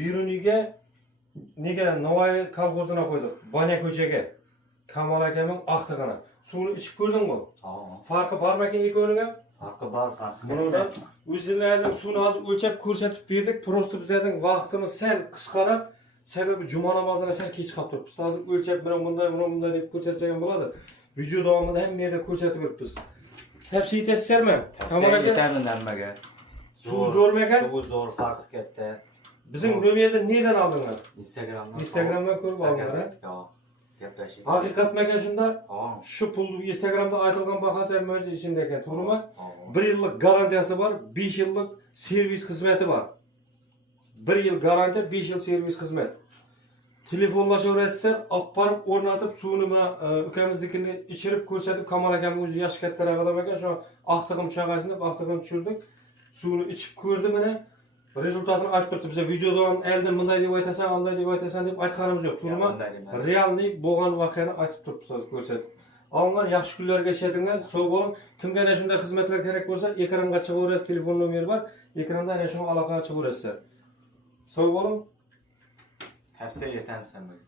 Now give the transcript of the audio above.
Biruniga nega Navoiy kolxozuna qo'ydik? Banya ko'chaga. Kamal akaning aqtig'ini. Suvni ichib ko'rdingmi? Ha. Farqi bormi ekan ikkovining ham? Farqi bor, farqi. Bundan o'zlarining suvni hozir o'lchab ko'rsatib berdik. Prosta bizning vaqtimiz sal qisqarib, sababi juma namozini sal kech qolib turibmiz. Hozir o'lchab bunday deb ko'rsatsak ham bo'ladi. Video davomida hamma yerda ko'rsatib o'tibmiz. Tavsiya etasizlarmi? Kamal aka Yetarli narmaga. suv zo'rmagan? Suv zo'r, farqi katta. Bizim nomerni nedan oldinglar? Instagramdan ko'rib oldinglar. Yo'q. Gaplashib. Haqiqatmi ekan shunda? Ha. Shu pulni Instagramda aytilgan bahasi ham o'z ichimda ekan, to'g'rimi? 1 yillik garantiyasi bor, 5 yillik servis xizmati bor. 1 yil garantiya, 5 yil servis xizmat. Telefonlashaverasizlar, olib borib o'rnatib suvni ukamiznikini ichirib ko'rsatib, Kamal akam o'zi yoshi kattaroq odam ekan, shu aqtig'im chaqasini deb aqtig'im tushirdik. Suvni ichib ko'rdi mana. Rezultatini aytib turibdi. Biz videodan eldan bunday deb aytasan, unday deb aytasan deb aytganimiz yo'q, to'g'rimi? Realniy bo'lgan voqeani aytib turibsiz, ko'rsatib. Olimlar yaxshi kunlarga ishlatinglar, sog' bo'ling. Kimga ana shunday xizmatlar kerak bo'lsa, ekranga chiqaverasiz, telefon nomeri bor. Ekranda ana shunga aloqa chiqaverasizlar. Sog' bo'ling. Tavsiya etamiz hammaga.